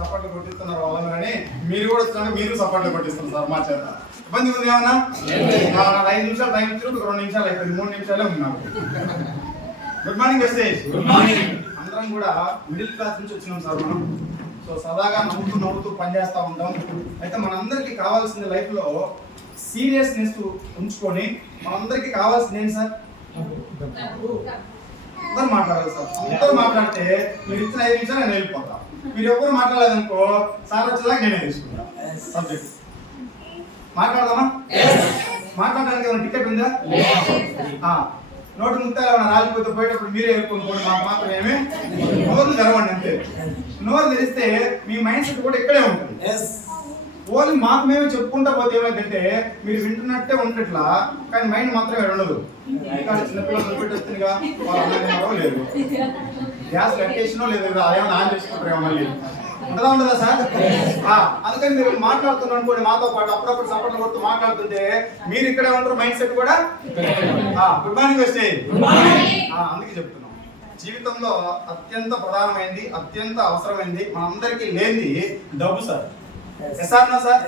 సపోర్ట్లు కొట్టిస్తున్నారు వాళ్ళని మీరు కూడా వచ్చినాక మీరు సపోర్ట్లు కొట్టిస్తున్నారు సార్ మా చేత. ఇబ్బంది ఉంది ఏమన్నా? ఐదు నిమిషాలు టైం ఇచ్చారు ఒక రెండు నిమిషాలు అయిపోయింది మూడు నిమిషాలే ఉంది నాకు good morning message good morning అందరం కూడా మిడిల్ క్లాస్ నుంచి వచ్చినాం సార్ మనం. సో సదాగా నవ్వుతూ నవ్వుతూ పనిచేస్తూ ఉంటాం. అయితే మనందరికీ కావాల్సిన లైఫ్లో సీరియస్నెస్ ఉంచుకొని మనందరికీ కావాల్సింది ఏంటి సార్? అందరూ మాట్లాడాలి సార్. అందరూ మాట్లాడితే మీరు ఇచ్చిన ఐదు నిమిషాలు నేను వెళ్ళిపోతా. మీరు ఎవరు మాట్లాడలేదనుకో సార్ వచ్చేదాకా నేనే తీసుకుంటా. సబ్జెక్ట్ మాట్లాడదామా? మాట్లాడడానికి ఏమైనా టికెట్ ఉందా? నోటి ముత్తాలు ఏమైనా రాలిపోతే పోయేటప్పుడు మీరే ఎక్కువ పోండి మాకు మాత్రం ఏమి? నోరు తెరవండి అంతే. నోరు తెరిస్తే మీ మైండ్ సెట్ కూడా ఇక్కడే ఉంటుంది. ఓన్లీ మాకు మేము చెప్పుకుంటా పోతే ఏమైందంటే మీరు వింటున్నట్టే ఉండట్లా కానీ మైండ్ మాత్రం ఇక్కడ ఉండదు చిన్నపిల్లలు పెట్టి వస్తుందిగా వాళ్ళు లేదు. గ్యాస్ కట్టేసినో లేదు అదేమన్నా ఆన్ చేసుకుంటారేమో మళ్ళీ. ఉంటుందా ఉండదా సార్? అందుకని మీరు మాట్లాడుతున్నారు అనుకోండి మాతో పాటు అప్పుడప్పుడు సపోర్ట్ కొడుతూ మాట్లాడుతుంటే మీరు ఇక్కడే ఉంటారు మైండ్ సెట్ కూడా గుడ్ మార్నింగ్ వెస్టే అందుకే చెప్తున్నాం. జీవితంలో అత్యంత ప్రధానమైనది అత్యంత అవసరమైనది మనందరికీ లేనిది డబ్బు సార్. ఎస్ సార్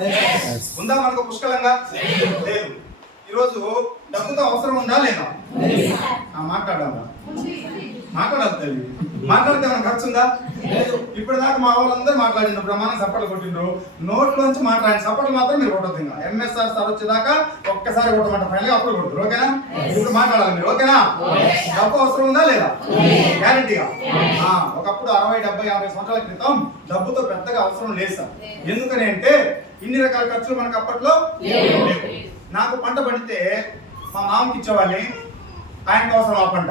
ఉందా మనకు పుష్కలంగా? లేదు. ఈరోజు డబ్బుతో అవసరం ఉందా లేదా? మాట్లాడాలా మాట్లాడాలి తల్లి మాట్లాడితే ఏమైనా ఖర్చు ఉందా? ఇప్పుడు దాకా మా వాళ్ళందరూ మాట్లాడిండ్రు బ్రహ్మాండం సప్పట్లు కొట్టిండ్రు. నోట్లోంచి మాట్లాడిన సప్పట్లు మాత్రం మీరు కొట్టద్దు ఇంకా. ఎంఎస్ఆర్ సార్ వచ్చేదాకా ఒక్కసారి కొట్టమంట ఫైనల్ అప్పుడు కొడుతురు. ఓకేనా? ఇప్పుడు మాట్లాడాలి మీరు. ఓకేనా? డబ్బు అవసరం ఉందా లేదా? గ్యారంటీగా ఒకప్పుడు అరవై డెబ్బై యాభై సంవత్సరాల క్రితం డబ్బుతో పెద్దగా అవసరం లేదు సార్. ఎందుకని అంటే ఇన్ని రకాల ఖర్చులు మనకు అప్పట్లో. నాకు పంట పండితే మా మామకి ఇచ్చేవాళ్ళని ఆయనకు అవసరం ఆ పంట.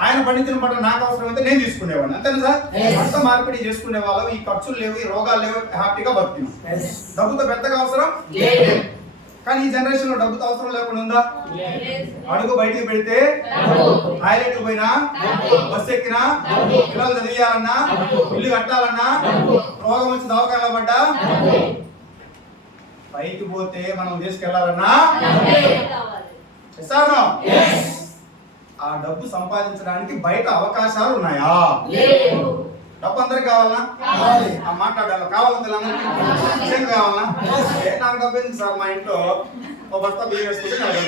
ఆయన పండించిన పంట నాకు అవసరం అయితే నేను తీసుకునేవాడిని. అంతేనా సార్ పంట మార్పిడి చేసుకునే వాళ్ళం ఈ ఖర్చులు లేవు ఈ రోగాలు లేవు హ్యాపీగా బతికినాం. డబ్బుతో పెద్దగా అవసరం కానీ ఈ జనరేషన్లో డబ్బుతో అవసరం లేకుండా ఉందా? అడుగు బయటికి పెడితే టాయిలెట్ పోయినా బస్ ఎక్కినా పిల్లలు చదివియాలన్నా ఇల్లు కట్టాలన్నా రోగం వచ్చి దవాఖాన పడ్డా? పైకి పోతే మనం తీసుకెళ్ళాలన్నా ఆ డబ్బు సంపాదించడానికి బయట అవకాశాలు ఉన్నాయా? డబ్బు అందరికి కావాలనా? ఆ మాట్లాడాలి. కావాలంటే నిజంగా కావాలనా? ఏ నాకు డబ్బు ఎందుకు సార్ మా ఇంట్లో ఒక బస్తా బియ్యం వేసుకుంటే నాకు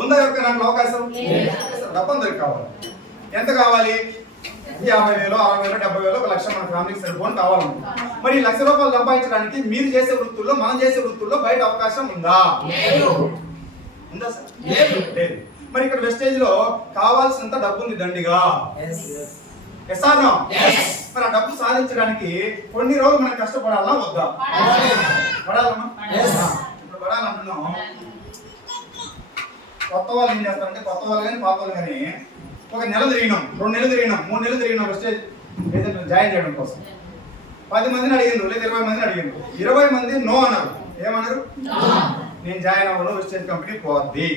ఉందా ఎవరికైనా నాకు అవకాశం? సార్, డబ్బు అందరికి కావాలి. ఎంత కావాలి? యాభై వేలు అరవై వేలు డెబ్బై వేలు ఒక లక్ష మన ఫ్యామిలీకి సరిపోని కావాలనుకో మరి లక్ష రూపాయలు సంపాదించడానికి మీరు చేసే వృత్తుల్లో మనం చేసే వృత్తుల్లో బయట అవకాశం ఉందా? ఉందా సార్? లేదు. లేదు. మరి ఇక్కడ వెస్టేజ్లో కావాల్సినంత డబ్బు ఉంది దండిగా మరి ఆ డబ్బు సాధించడానికి కొన్ని రోజులు మనం కష్టపడాలా వద్దా? పడాలమ్మా? ఇప్పుడు పడాలంటున్నాం. కొత్త వాళ్ళు ఏం చేస్తారంటే కొత్త వాళ్ళు కానీ పాత వాళ్ళు కానీ ఒక నెల తిరిగినాం రెండు నెలలు తిరిగినాం మూడు నెలలు తిరిగినాం వెస్టేజ్ ఏజెంట్ జాయిన్ చేయడం కోసం. పది మందిని అడిగిండ్రు లేదా ఇరవై మందిని అడిగిండ్రు. ఇరవై మంది నో అన్నారు. ఏమన్నారు? నేను జాయిన్ అవ్వను వెస్టేజ్ కంపెనీ పోద్ది.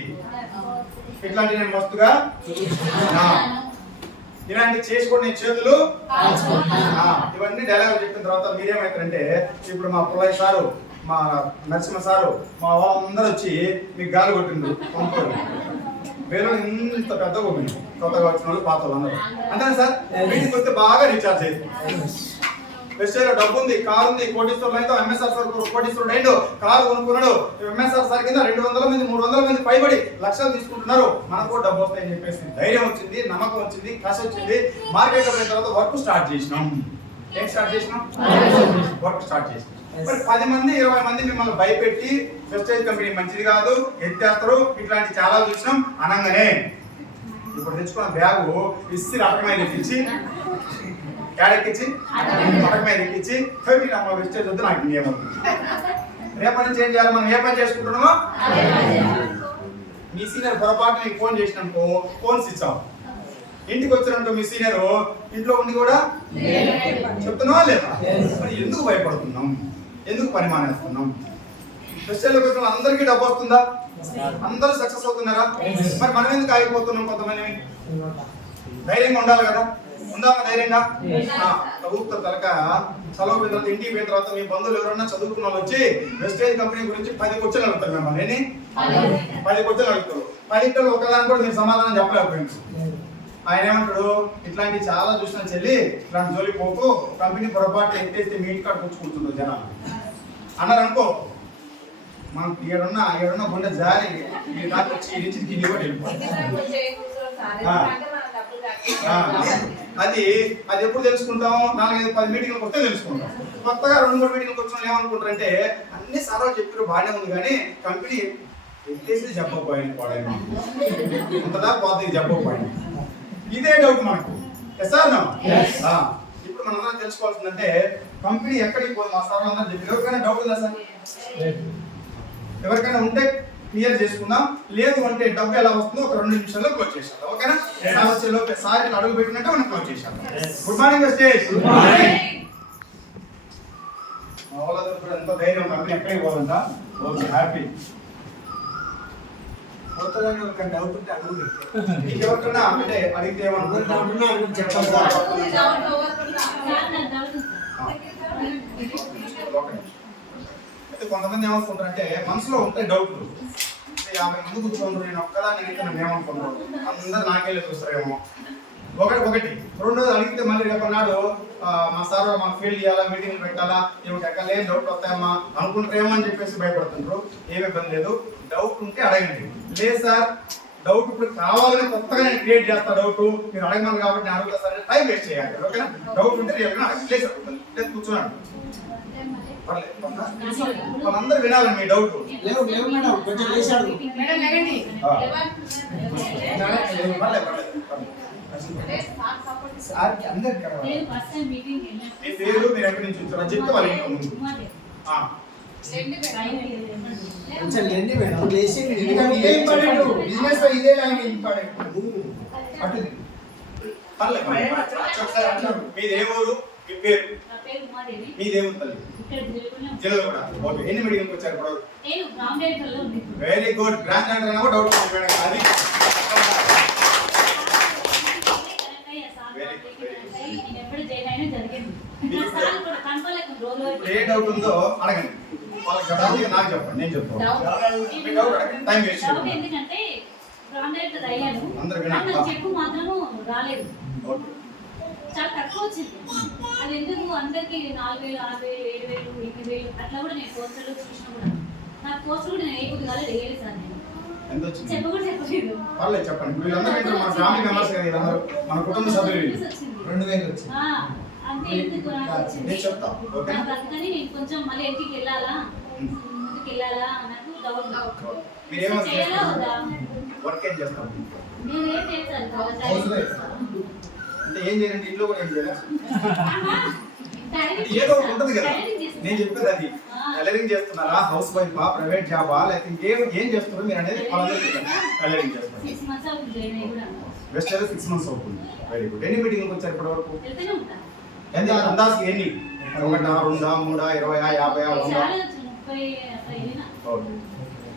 ఇట్లాంటి నేను మస్తుగా. ఇలాంటి చేసి కూడా నేను చేతులు ఇవన్నీ డైలాగ్ చెప్పిన తర్వాత మీరేమైతారంటే ఇప్పుడు మా పుల్లయ్య సారు మా నరసింహ సారు మా వాళ్ళందరూ వచ్చి మీకు గాలి కొట్టిండ్రు పంపుతారు. వేరే ఇంత పెద్ద కొట్టిండు కొత్తగా వచ్చిన వాళ్ళు పాత వాళ్ళందరూ. అంతేనా సార్? వీటికి వస్తే బాగా రీఛార్జ్ అయ్యింది వెస్టేలో డబ్బు ఉంది కారు ఉంది కోటీశ్వరులు అయితే ఎంఎస్ఆర్ సార్ కోటీశ్వరుడు అయిండు కారు కొనుక్కున్నాడు. ఎంఎస్ఆర్ సార్ కింద రెండు వందల మంది మూడు వందల మంది పైబడి లక్షలు తీసుకుంటున్నారు. మనకు కూడా డబ్బు వస్తాయని చెప్పేసి ధైర్యం వచ్చింది నమ్మకం వచ్చింది కసి వచ్చింది. మార్కెట్ పోయిన తర్వాత వర్క్ స్టార్ట్ చేసినాం. ఏం స్టార్ట్ చేసినాం? వర్క్ స్టార్ట్ చేసినాం. మరి పది మంది ఇరవై మంది మిమ్మల్ని భయపెట్టి వెస్టేజ్ కంపెనీ మంచిది కాదు ఎత్తేస్తారు. ఇట్లాంటి చాలా చూసినాం అనగానే. ఇప్పుడు తెచ్చుకున్న బ్యాగు ఇస్సి రకమైన ఎక్కించి? పడక మీద ఎక్కించి? ఫెమిలీ అమ్మ వెస్టేజ్ వద్దు నాకు నియమం. రేపటి నుంచి ఏం చేయాలి? మనం ఏ పని చేసుకుంటున్నామో? మీ సీనియర్ పొరపాటు నీకు ఫోన్ చేసినానుకో ఫోన్ స్విచ్ ఆఫ్. ఇంటికి వచ్చినట్టు మీ సీనియర్ ఇంట్లో ఉండి కూడా చెప్తున్నావా లేదా? మరి ఎందుకు భయపడుతున్నాం? ఎందుకు పని మానేస్తున్నాం స్పెషల్ వచ్చిన అందరికీ డబ్బు వస్తుందా? అందరూ సక్సెస్ అవుతున్నారా? మరి మనం ఎందుకు ఆగిపోతున్నాం కొంతమంది ధైర్యంగా ఉండాలి కదా. ఉందా ధైర్యంగా? చదువుతారు తలక చదువు పోయిన తర్వాత ఇంటికి పోయిన తర్వాత మీ బంధువులు ఎవరన్నా చదువుకున్న వాళ్ళు వచ్చి వెస్టేజ్ కంపెనీ గురించి పది క్వశ్చన్లు అడుగుతారు మిమ్మల్ని ఎన్ని పది. క్వశ్చన్లు అడుగుతారు. పదింటిలో ఒకదాని కూడా మీరు సమాధానం చెప్పలేకపోయింది. ఆయన ఏమంటాడు? ఇట్లాంటి చాలా చూసిన చెల్లి ఇట్లాంటి జోలి పోకు కంపెనీ పొరపాటు ఎత్తేస్తే మీ ఇంటి కాడ కూర్చుకుంటుందో జనాలు. అన్నారు అనుకో మనం ఏడున్న ఏడున్న గుండె జారి ఈ దాకా వచ్చి ఈ నుంచి గిన్నె కూడా వెళ్ళిపోతుంది అది అది ఎప్పుడు తెలుసుకుంటాం? నాలుగైదు పది మీటింగ్లకు వస్తే తెలుసుకుంటాం. కొత్తగా రెండు మూడు మీటింగ్లకు వచ్చిన ఏమనుకుంటారంటే అన్ని సార్లు చెప్పారు బాగానే ఉంది కానీ కంపెనీ ఎత్తేసి చెప్పకపోయింది పాడైన ఉంటుందా పోతుంది చెప్పకపోయింది. ఇదే డౌట్ మనకు. ఎస్ సార్ ఇప్పుడు మనందరం తెలుసుకోవాల్సిందంటే కంపెనీ ఎక్కడికి పోదు? మా సార్ అందరూ చెప్పి ఎవరికైనా డౌట్ ఉందా సార్? ఎవరికైనా ఉంటే క్లియర్ చేసుకుందాం. లేదు అంటే డబ్బు ఎలా వస్తుందో ఒక రెండు నిమిషాల్లో క్లోజ్ చేసేద్దాం. ఓకేనా? సార్ వచ్చే లోపే సార్ ఇట్లా అడుగు పెట్టినట్టే మనం క్లోజ్ చేసేద్దాం. గుడ్ మార్నింగ్ స్టేజ్ మా వాళ్ళందరూ కూడా ఎంతో ధైర్యం కంపెనీ ఎక్కడికి ఓకే హ్యాపీ కొత్తగా ఒక డౌట్ ఉంటే అడుగు అంటే అడిగితే ఏమనుకుంటున్నాం డౌట్ ఉన్నా చెప్పండి సార్ అయితే కొంతమంది ఏమనుకుంటారంటే మనసులో ఉంటాయి డౌట్లు. యాభై మంది కూర్చోండ్రు నేను ఒక్కదాన్ని అడిగితే నన్ను ఏమనుకుంటారు? అందరు నాకెళ్ళి చూస్తారేమో. ఒకటి ఒకటి. రెండోది అడిగితే మళ్ళీ రేపు నాడు మా సార్ మా ఫీల్డ్ చేయాలా? మీటింగ్ పెట్టాలా? ఏమిటి ఎక్కడ ఏం డౌట్ వస్తాయమ్మా? అనుకుంటారేమో అని చెప్పేసి భయపడుతుంటారు ఏమి ఇబ్బంది లేదు. డౌట్ ఉంటే అడగండి. లేదు సార్ డౌట్ ఇప్పుడు కావాలని కొత్తగా నేను క్రియేట్ చేస్తా డౌట్. మీరు అడగమని కాబట్టి నేను అడుగుతా సార్ టైం వేస్ట్ చేయాలి. ఓకేనా? డౌట్ ఉంటే రియల్గా అడగండి. లేదు సార్ లేదు కూర్చున్నాను పర్లేదు మనందరూ వినాలి మీ డౌట్ లేవు లేవు మేడం కొంచెం లేచాడు. అందరికి కలవాలి. మీ పేరు మీరు ఎక్కడి నుంచి వచ్చారో చెప్తే వాళ్ళు కొంచెం లేండి మేడం లేచి ఎందుకంటే ఇదే ఇంపార్టెంట్ బిజినెస్లో ఇదే లైన్ ఇంపార్టెంట్. అటు పర్లేదు పర్లేదు. ఒకసారి అంటారు. మీది ఏ ఊరు? మీ పేరు? మీది ఏ ఊరు తల్లి. జిల్లా కూడా ఓకే. ఎన్ని మీటింగ్కి వచ్చారు ఇప్పుడు? వెరీ గుడ్ గ్రాండ్ అంటే డౌట్ ఉంది. మేడం. అది ఏ డౌట్ ఉందో అడగండి. వాళ్ళకి నాకు చెప్పండి. నేను చెప్తాను. టైం వేస్ట్ ఎందుకంటే అయ్యాను. నాకు చెక్కు మాత్రము రాలేదు. ఓకే. చాలా తక్కువ వచ్చింది. అది ఎందుకు? అందరికి నాలుగు వేలు ఆరు వేలు ఏడు వేలు ఎనిమిది వేలు అట్లా కూడా నేను పోస్టర్లు చూసినా కూడా నాకు పోస్టర్ కూడా నేను వేయకూడదు కాలేదు వేయలేదు సార్ నేను. చెప్పలేదు పర్లేదు చెప్పండి. వీళ్ళందరూ ఏంటో మన ఫ్యామిలీ మెంబర్స్ కదా వీళ్ళందరూ. మన కుటుంబ సభ్యులు వీళ్ళు. వచ్చింది. రెండు వేలు వచ్చింది. ఆ, అంతే ఎందుకు నాకు వచ్చింది? నేను చెప్తా ఓకే నాకు అందుకని నేను కొంచెం మళ్ళీ ఇంటికి వెళ్ళాలా? ముందుకు వెళ్ళాలా నాకు డౌట్ మీరు ఏమని చేయాలా వద్దా? వర్క్ ఏం చేస్తాం నేను ఏం చేస్తాను అంటే ఏం చేయండి ఇంట్లో కూడా ఏం చేయాలి ఏదో ఒకటి ఉంటుంది కదా. నేను చెప్పేది అది. టైలరింగ్ చేస్తున్నారా? హౌస్ వైఫా ప్రైవేట్ జాబా? లేకపోతే ఏం ఏం చేస్తున్నారు మీరు అనేది టైలరింగ్ కూడా బెస్ట్ అయితే సిక్స్ మంత్స్ అవుతుంది. వెరీ గుడ్ ఎన్ని మీటింగ్కి వచ్చారు ఇప్పటి వరకు ఎంత అందాజు ఎన్ని? ఒకటా రెండా మూడా ఇరవై యాభై వంద? ఓకే.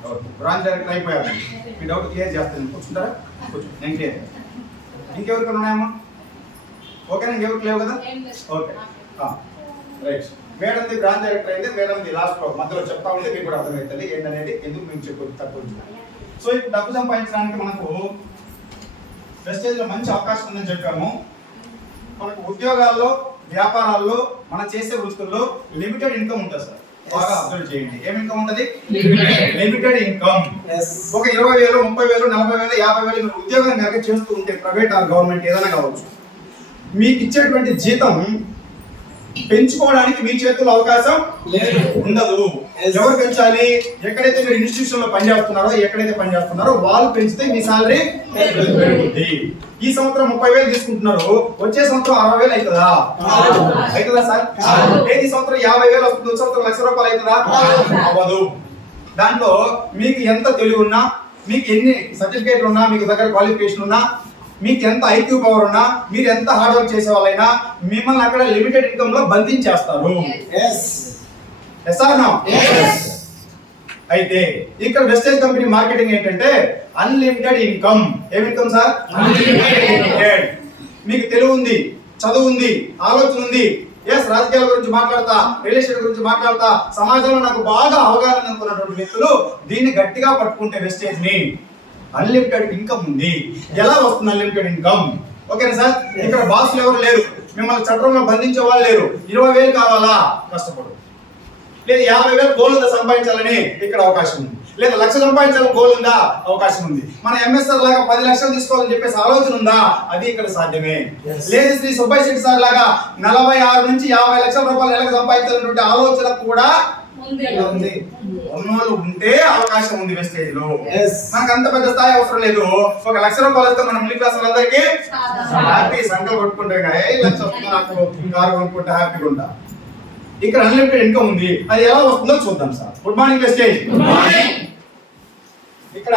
ఓకే. బ్రాంచ్ డైరెక్టర్ అయిపోయారు. మీ డౌట్ క్లియర్ చేస్తాను. కూర్చుంటారా? కూర్చో. నేను క్లియర్ ఇంకెవరికైనా ఉన్నాయమ్మా? ఓకేనా ఇంకెవరికి లేవు కదా? ఓకే. రైట్. మేడంది బ్రాంచ్ డైరెక్టర్ అయితే మేడంది లాస్ట్లో మధ్యలో చెప్తా ఉంటే మీకు కూడా అర్థమవుతుంది ఏంటనేది ఎందుకు మేము చెప్పు తక్కువ సో ఇప్పుడు డబ్బు సంపాదించడానికి మనకు వెస్టేజ్లో మంచి అవకాశం ఉందని చెప్పాము. మనకు ఉద్యోగాల్లో వ్యాపారాల్లో మనం చేసే వృత్తుల్లో లిమిటెడ్ ఇన్కమ్ ఉంటుంది సార్. బాగా అబ్జర్వ్ చేయండి. ఏం ఇన్కమ్ ఉంటుంది? లిమిటెడ్ ఇన్కమ్ ఒక ఇరవై వేలు ముప్పై వేలు నలభై వేలు యాభై వేలు మీరు ఉద్యోగం కనుక చేస్తూ ఉంటే ప్రైవేట్ ఆర్ గవర్నమెంట్ ఏదైనా కావచ్చు. మీకు ఇచ్చేటువంటి జీతం పెంచుకోవడానికి మీ చేతుల్లో అవకాశం లేదు ఉండదు. ఎవరు పెంచాలి? ఎక్కడైతే మీరు ఇన్స్టిట్యూషన్లో పనిచేస్తున్నారో ఎక్కడైతే పనిచేస్తున్నారో వాళ్ళు పెంచితే మీ సాలరీ పెరుగుతుంది ఈ సంవత్సరం ముప్పై వేలు తీసుకుంటున్నారు వచ్చే సంవత్సరం అరవై వేలు అవుతుందా? అవుతుందా సార్? ఏది సంవత్సరం యాభై వేలు వస్తుంది సంవత్సరం లక్ష రూపాయలు అవుతుందా? అవ్వదు. దాంట్లో మీకు ఎంత తెలివి ఉన్నా మీకు ఎన్ని సర్టిఫికేట్లు ఉన్నా మీకు దగ్గర క్వాలిఫికేషన్ ఉన్నా మీకు ఎంత ఐక్యూ పవర్ ఉన్నా మీరు ఎంత హార్డ్ వర్క్ చేసే వాళ్ళైనా మిమ్మల్ని అక్కడ లిమిటెడ్ ఇన్కమ్లో బంధించేస్తారు. అయితే ఇక్కడ వెస్టేజ్ కంపెనీ మార్కెటింగ్ ఏంటంటే అన్లిమిటెడ్ ఇన్కమ్ ఏం ఇన్కమ్ సార్ అన్లిమిటెడ్ మీకు తెలివి ఉంది చదువు ఉంది ఆలోచన ఉంది. ఎస్ రాజకీయాల గురించి మాట్లాడతా రియల్ ఎస్టేట్ గురించి మాట్లాడతా సమాజంలో నాకు బాగా అవగాహన అనుకున్నటువంటి వ్యక్తులు దీన్ని గట్టిగా పట్టుకుంటే వెస్టేజ్ని. అన్లిమిటెడ్ ఇన్కమ్ ఉంది. ఎలా వస్తుంది అన్లిమిటెడ్ ఇన్కమ్ ఓకేనా సార్ ఇక్కడ బాసులు ఎవరు లేరు? మిమ్మల్ని చట్టంలో బంధించే వాళ్ళు లేరు. ఇరవై వేలు కావాలా? కష్టపడు. లేదు యాభై వేలు గోల్ ఉందా సంపాదించాలని? ఇక్కడ అవకాశం ఉంది. లేదా లక్ష సంపాదించాలని గోల్ ఉందా? అవకాశం ఉంది. మన ఎంఎస్ఆర్ లాగా పది లక్షలు తీసుకోవాలని చెప్పేసి ఆలోచన ఉందా? అది ఇక్కడ సాధ్యమే. లేదు శ్రీ సుబ్బయ్య శెట్టి సార్ లాగా నలభై ఆరు నుంచి యాభై లక్షల రూపాయలు నెలకు సంపాదించాలన్నటువంటి ఆలోచన కూడా ఉంది. ఉన్నోళ్ళు ఉంటే అవకాశం ఉంది వెస్టేజ్లో. మనకు అంత పెద్ద స్థాయి అవసరం లేదు. ఒక లక్ష రూపాయలు వస్తే మన మిడిల్ క్లాస్ వాళ్ళందరికీ హ్యాపీ సంకల్ కొట్టుకుంటే ఏ లక్ష వస్తుంది నాకు కారు కొనుక్కుంటే హ్యాపీగా ఉంటా. ఇక్కడ అన్లిమిటెడ్ ఇన్కమ్ ఉంది. అది ఎలా వస్తుందో చూద్దాం సార్. గుడ్ మార్నింగ్ వెస్టేజ్ ఇక్కడ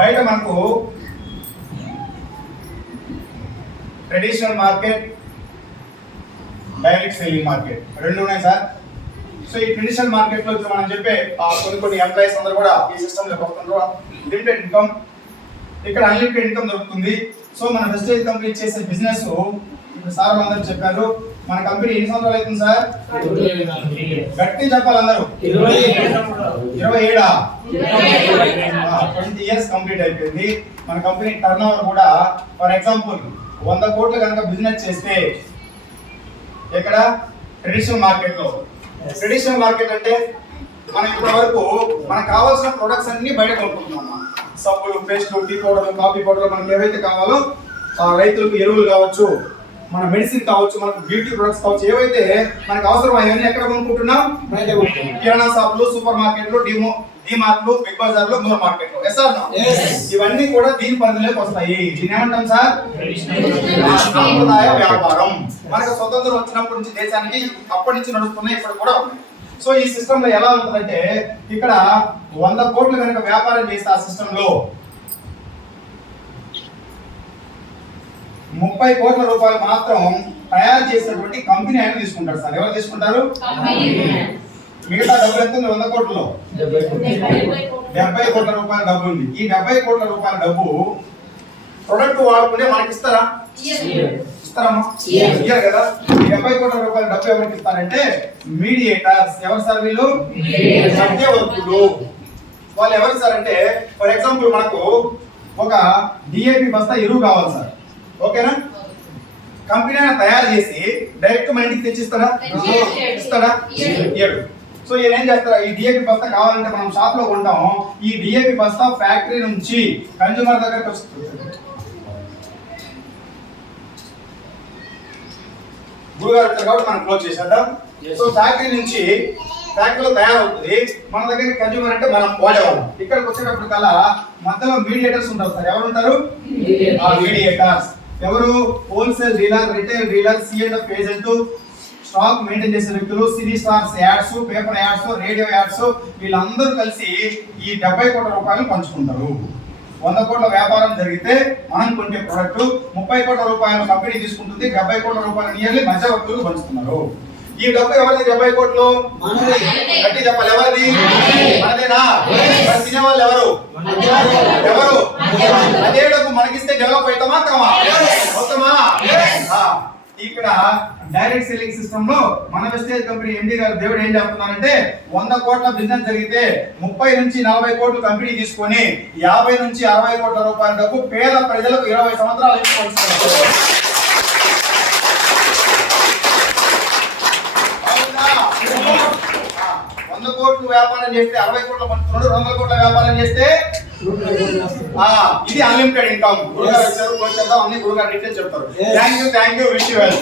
బయట మనకు traditional market direct selling market రెండు ఉన్నాయి సార్. సో ఈ ట్రెడిషనల్ మార్కెట్లో మనం చెప్పే ఆ, కొన్ని కొన్ని ఎంప్లాయీస్ అందరూ కూడా ఈ సిస్టమ్లో లిమిటెడ్ ఇన్కమ్ ఇక్కడ అన్లిమిటెడ్ ఇన్కమ్ దొరుకుతుంది. సో మన వెస్టేజ్ కంపెనీ చేసే బిజినెస్ సార్ అందరూ చెప్పారు మన కంపెనీ ఎన్ని సంవత్సరాలు అవుతుంది సార్? గట్టి చెప్పాలి అందరూ. ఇరవై ఏడా? ట్వంటీ ఇయర్స్ కంప్లీట్ అయిపోయింది. మన కంపెనీ టర్న్ ఓవర్ కూడా ఫర్ ఎగ్జాంపుల్ వంద కోట్లు కనుక బిజినెస్ చేస్తే ఎక్కడ? ట్రెడిషనల్ మార్కెట్లో. ట్రెడిషనల్ మార్కెట్ అంటే మనం ఇప్పటి వరకు మనకు కావాల్సిన ప్రొడక్ట్స్ అన్ని బయట కొనుక్కుంటున్నాం సబ్బులు పేస్ట్లు టీ పౌడర్ కాఫీ పౌడర్ మనకి ఏవైతే కావాలో ఆ రైతులకు ఎరువులు కావచ్చు మన మెడిసిన్ కావచ్చు మనకు బ్యూటీ ప్రొడక్ట్స్ కావచ్చు ఏవైతే మనకు అవసరం అవన్నీ ఎక్కడ కొనుక్కుంటున్నాం కొనుక్కుంటున్నాం. కిరాణా షాపులు సూపర్ మార్కెట్లు డిమో డిమార్ట్లు బిగ్ బజార్లు మూర్ మార్కెట్లు. Yes or no? Yes. ఇవన్నీ కూడా దీని పరిధిలోకి వస్తాయి. దీని ఏమంటాం సార్? సాంప్రదాయ వ్యాపారం. మనకు స్వతంత్రం వచ్చినప్పటి నుంచి దేశానికి అప్పటి నుంచి నడుస్తున్నాయి ఇప్పుడు కూడా సో ఈ సిస్టమ్లో ఎలా ఉంటుందంటే ఇక్కడ వంద కోట్లు కనుక వ్యాపారం చేస్తే ఆ సిస్టమ్లో ముప్పై కోట్ల రూపాయలు మాత్రం తయారు చేసినటువంటి కంపెనీ ఆయన తీసుకుంటారు సార్. ఎవరు తీసుకుంటారు? మిగతా డబ్బులు ఎంత ఉంది? వంద కోట్లలో. డెబ్బై కోట్ల రూపాయల డబ్బు ఉంది. ఈ డెబ్బై కోట్ల రూపాయల డబ్బు ప్రొడక్ట్ వాడుకుంటే మనకి ఇస్తారా? ఇస్తారమ్మా. ఇయ్యరు కదా. ఈ డెబ్బై కోట్ల రూపాయల డబ్బు ఎవరికి ఇస్తారంటే మీడియేటర్స్. ఎవరు సార్ వీళ్ళు? మధ్యవర్తులు వాళ్ళు ఎవరు సార్ అంటే ఫర్ ఎగ్జాంపుల్ మనకు ఒక డిఏపి బస్తా ఎరువు కావాలి సార్. ఓకేనా? కంపెనీ తయారు చేసి డైరెక్ట్ మన ఇంటికి తెచ్చిస్తారా తెచ్చిస్తాడు. ఇస్తాడా? ఇయ్యడు. సో ఈయన ఏం చేస్తారు? ఈ డిఏపి బస్తా కావాలంటే మనం షాప్లో కొంటాం ఈ డిఏపి బస్తా ఫ్యాక్టరీ నుంచి కన్జ్యూమర్ దగ్గరకు వస్తుంది. గురుగారు కాబట్టి మనం క్లోజ్ చేసేద్దాం. సో ఫ్యాక్టరీ నుంచి ఫ్యాక్టరీలో తయారవుతుంది. మన దగ్గర కన్జ్యూమర్ అంటే మనం వాడేవాళ్ళం ఇక్కడికి వచ్చేటప్పుడు కల్లా మధ్యలో మీడియేటర్స్ ఉంటారు సార్. ఎవరు ఉంటారు? ఆ మీడియేటర్స్ ఎవరు? Wholesale dealer retail dealer C and F agent stock maintain చేసే వ్యక్తులు cine stars ads paper ads radio ads వీళ్ళందరూ కలిసి ఈ డెబ్బై కోట్ల రూపాయలు పంచుకుంటారు. వంద కోట్ల వ్యాపారం జరిగితే మనం కొంటే ప్రొడక్ట్ ముప్పై కోట్ల రూపాయల కంపెనీ తీసుకుంటుంది డెబ్బై కోట్ల రూపాయలు నియర్లీ మధ్యవర్తులు పంచుతున్నారు. ఈ డబ్బు ఎవరిది? డెబ్బై కోట్లు. గట్టి చెప్పాలి ఎవరిది? మనదేనా? తినేవాళ్ళు ఎవరు. ఎవరు? అదే డబ్బు మనకిస్తే డెవలప్ అవుతామా కామా అవుతామా ఇక్కడ డైరెక్ట్ సెల్లింగ్ సిస్టమ్లో మన వెస్టేజ్ కంపెనీ ఎండి గారు దేవుడు ఏం చెప్తున్నారంటే వంద కోట్ల బిజినెస్ జరిగితే ముప్పై నుంచి నలభై కోట్లు కంపెనీ తీసుకొని యాభై నుంచి అరవై కోట్ల రూపాయల డబ్బు పేద ప్రజలకు ఇరవై సంవత్సరాలు ఇచ్చుకోవచ్చు వంద కోట్లు వ్యాపారం చేస్తే అరవై కోట్ల పంచుతున్నాడు రెండు వందల కోట్ల వ్యాపారం చేస్తే ఇది అన్లిమిటెడ్ ఇన్కమ్ గురుగారు వచ్చారు క్లోజ్ చేద్దాం అన్ని గురుగారు డీటెయిల్స్ చెప్తారు. Thank you thank you wish you well